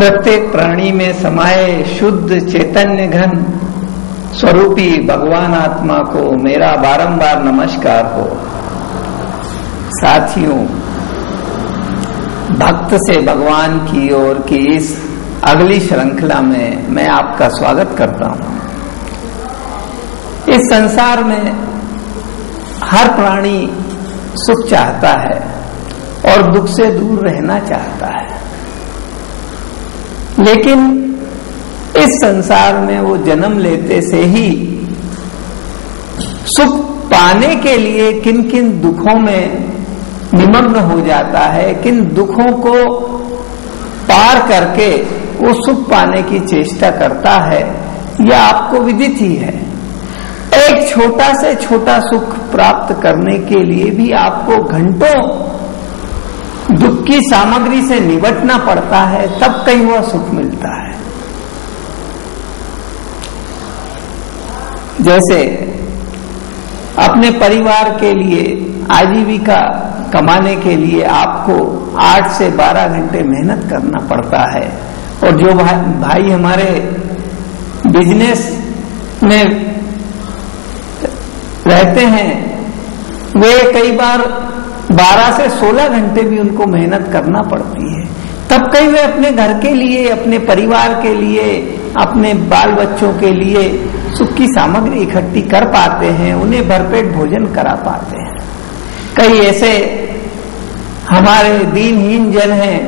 प्रत्येक प्राणी में समाये शुद्ध चैतन्य घन स्वरूपी भगवान आत्मा को मेरा बारंबार नमस्कार हो। साथियों, भक्त से भगवान की ओर की इस अगली श्रृंखला में मैं आपका स्वागत करता हूं। इस संसार में हर प्राणी सुख चाहता है और दुख से दूर रहना चाहता है, लेकिन इस संसार में वो जन्म लेते से ही सुख पाने के लिए किन किन दुखों में निमग्न हो जाता है, किन दुखों को पार करके वो सुख पाने की चेष्टा करता है, यह आपको विदित ही है। एक छोटा से छोटा सुख प्राप्त करने के लिए भी आपको घंटों दुख की सामग्री से निपटना पड़ता है, तब कहीं वह सुख मिलता है। जैसे अपने परिवार के लिए आजीविका कमाने के लिए आपको 8 से 12 घंटे मेहनत करना पड़ता है, और जो भाई हमारे बिजनेस में रहते हैं वे कई बार 12 से 16 घंटे भी उनको मेहनत करना पड़ती है, तब कहीं वे अपने घर के लिए, अपने परिवार के लिए, अपने बाल बच्चों के लिए सुख की सामग्री इकट्ठी कर पाते हैं, उन्हें भरपेट भोजन करा पाते हैं। कई ऐसे हमारे दीनहीन जन हैं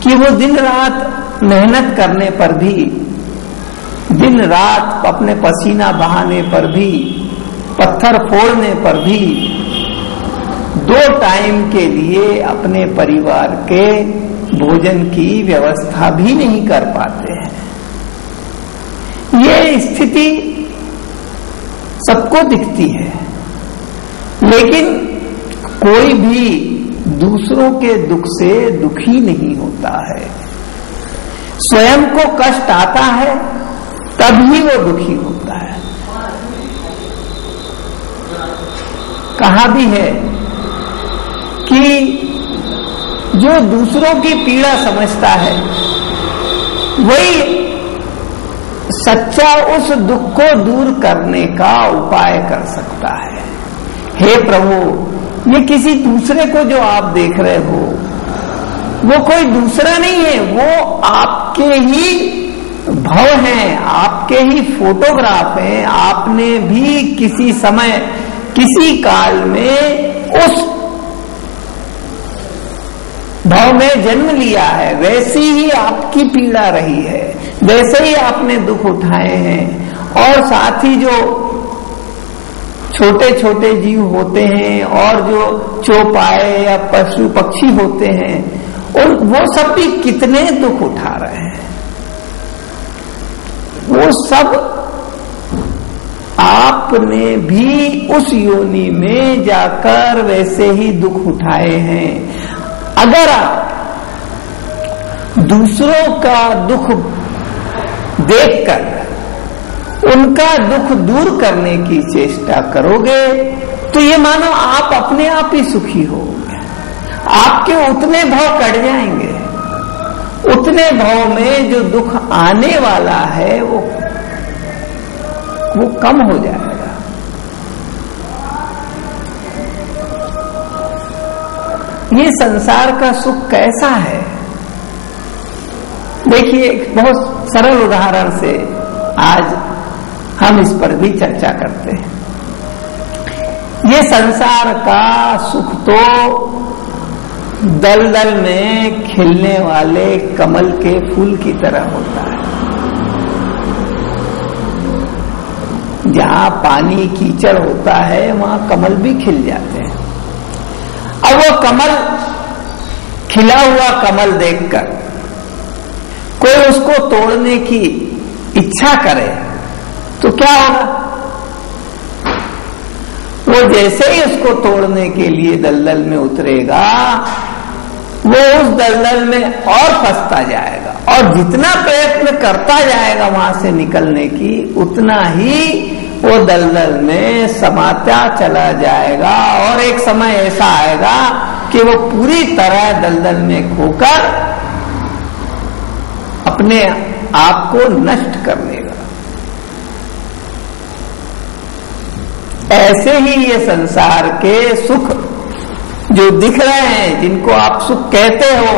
कि वो दिन रात मेहनत करने पर भी, दिन रात अपने पसीना बहाने पर भी, पत्थर फोड़ने पर भी 2 टाइम के लिए अपने परिवार के भोजन की व्यवस्था भी नहीं कर पाते हैं। ये स्थिति सबको दिखती है, लेकिन कोई भी दूसरों के दुख से दुखी नहीं होता है। स्वयं को कष्ट आता है तभी वो दुखी होता है। कहा भी है कि जो दूसरों की पीड़ा समझता है वही सच्चा उस दुख को दूर करने का उपाय कर सकता है। हे प्रभु, ये किसी दूसरे को जो आप देख रहे हो वो कोई दूसरा नहीं है, वो आपके ही भव हैं, आपके ही फोटोग्राफ हैं। आपने भी किसी समय, किसी काल में उस भाव में जन्म लिया है, वैसी ही आपकी पीड़ा रही है, वैसे ही आपने दुख उठाए हैं। और साथ ही जो छोटे छोटे जीव होते हैं और जो चौपाए या पशु पक्षी होते हैं, और वो सब भी कितने दुख उठा रहे हैं। वो सब आपने भी उस योनि में जाकर वैसे ही दुख उठाए हैं। अगर आप दूसरों का दुख देखकर उनका दुख दूर करने की चेष्टा करोगे तो ये मानो आप अपने आप ही सुखी होगे। आपके उतने भाव कट जाएंगे, उतने भाव में जो दुख आने वाला है वो कम हो जाएगा। ये संसार का सुख कैसा है? देखिए, एक बहुत सरल उदाहरण से आज हम इस पर भी चर्चा करते हैं। ये संसार का सुख तो दलदल में खिलने वाले कमल के फूल की तरह होता है। जहां पानी कीचड़ होता है वहां कमल भी खिल जाते हैं। अब वो कमल, खिला हुआ कमल देखकर कोई उसको तोड़ने की इच्छा करे तो क्या होगा? वो जैसे ही उसको तोड़ने के लिए दलदल में उतरेगा, वो उस दलदल में और फंसता जाएगा, और जितना प्रयत्न करता जाएगा वहां से निकलने की, उतना ही वो दलदल में समाता चला जाएगा। और एक समय ऐसा आएगा कि वो पूरी तरह दलदल में खोकर अपने आप को नष्ट कर लेगा। ऐसे ही ये संसार के सुख जो दिख रहे हैं, जिनको आप सुख कहते हो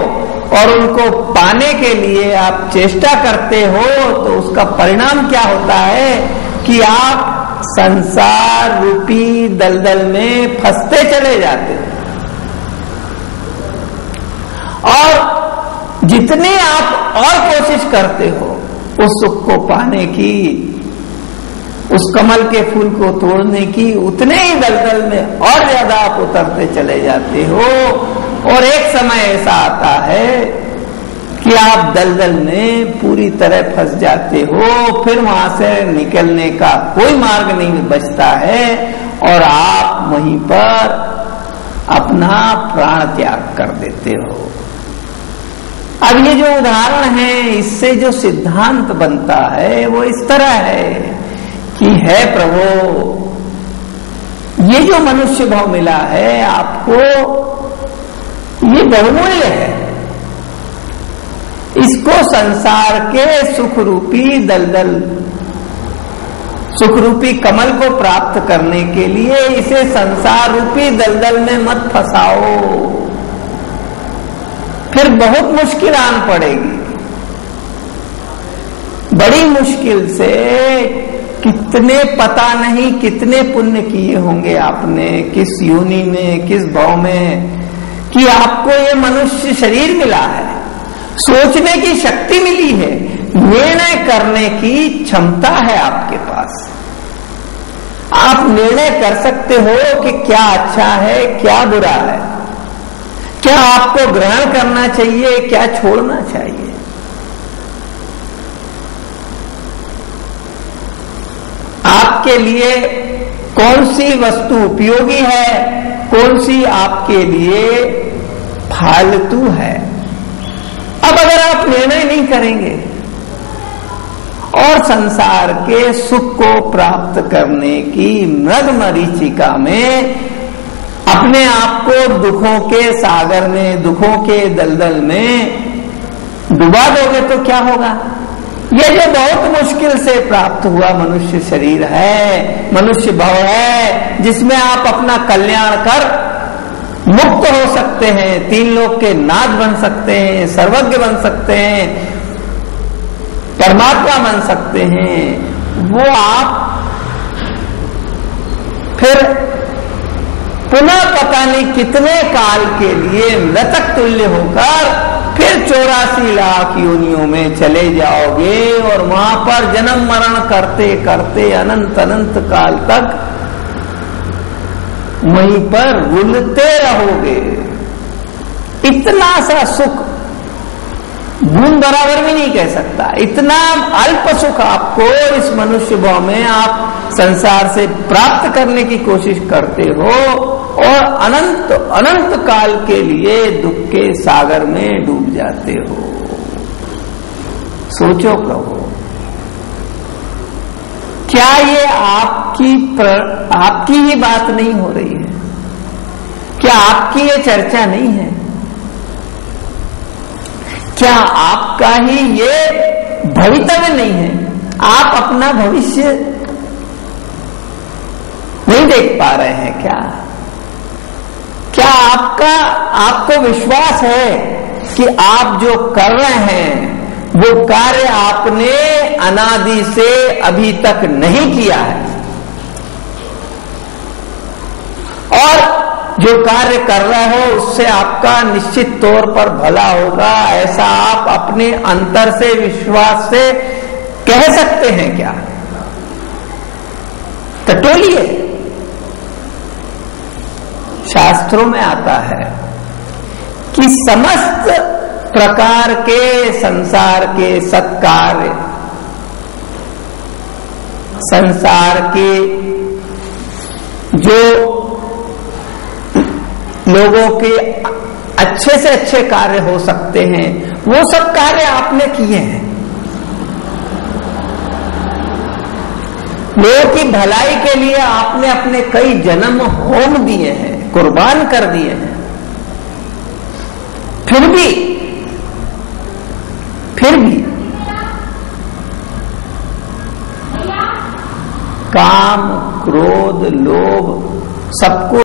और उनको पाने के लिए आप चेष्टा करते हो, तो उसका परिणाम क्या होता है कि आप संसार रूपी दलदल में फंसते चले जाते हो। और जितनी आप और कोशिश करते हो उस सुख को पाने की, उस कमल के फूल को तोड़ने की, उतने ही दलदल में और ज्यादा आप उतरते चले जाते हो। और एक समय ऐसा आता है कि आप दलदल में पूरी तरह फंस जाते हो, फिर वहां से निकलने का कोई मार्ग नहीं बचता है और आप वहीं पर अपना प्राण त्याग कर देते हो। अब ये जो उदाहरण है, इससे जो सिद्धांत बनता है वो इस तरह है कि है प्रभु, ये जो मनुष्य भाव मिला है आपको, ये बहुमूल्य है। इसको संसार के सुख रूपी दलदल, सुख रूपी कमल को प्राप्त करने के लिए इसे संसार रूपी दलदल में मत फंसाओ, फिर बहुत मुश्किल आन पड़ेगी। बड़ी मुश्किल से कितने पता नहीं कितने पुण्य किए होंगे आपने, किस योनि में, किस भाव में, कि आपको ये मनुष्य शरीर मिला है, सोचने की शक्ति मिली है, निर्णय करने की क्षमता है आपके पास। आप निर्णय कर सकते हो कि क्या अच्छा है, क्या बुरा है, क्या आपको ग्रहण करना चाहिए, क्या छोड़ना चाहिए। आपके लिए कौन सी वस्तु उपयोगी है, कौन सी आपके लिए फालतू है। अब अगर आप निर्णय नहीं करेंगे और संसार के सुख को प्राप्त करने की मृग मरीचिका में अपने आप को दुखों के सागर में, दुखों के दलदल में डुबा दोगे तो क्या होगा। ये जो बहुत मुश्किल से प्राप्त हुआ मनुष्य शरीर है, मनुष्य भव है, जिसमें आप अपना कल्याण कर मुक्त हो सकते हैं, तीन लोक के नाथ बन सकते हैं, सर्वज्ञ बन सकते हैं, परमात्मा बन सकते हैं, वो आप फिर पुनः पता नहीं कितने काल के लिए मृतक तुल्य होकर फिर 84 लाख योनियों में चले जाओगे और वहां पर जन्म मरण करते करते अनंत अनंत काल तक वहीं पर रुलते रहोगे। इतना सा सुख बूंद बराबर भी नहीं कह सकता, इतना अल्प सुख आपको इस मनुष्य भाव में आप संसार से प्राप्त करने की कोशिश करते हो और अनंत अनंत काल के लिए दुख के सागर में डूब जाते हो। सोचो प्रभु, क्या ये आपकी ही बात नहीं हो रही है? क्या आपकी ये चर्चा नहीं है? क्या आपका ही ये भवितव्य नहीं है? आप अपना भविष्य नहीं देख पा रहे हैं क्या? क्या आपको विश्वास है कि आप जो कर रहे हैं वो कार्य आपने अनादि से अभी तक नहीं किया है, और जो कार्य कर रहे हो उससे आपका निश्चित तौर पर भला होगा, ऐसा आप अपने अंतर से विश्वास से कह सकते हैं क्या? टटोलिए। शास्त्रों में आता है कि समस्त प्रकार के संसार के सत्कार्य, संसार के जो लोगों के अच्छे से अच्छे कार्य हो सकते हैं वो सब कार्य आपने किए हैं। लोगों की भलाई के लिए आपने अपने कई जन्म होम दिए हैं, कुर्बान कर दिए हैं। फिर भी काम, क्रोध, लोभ सबको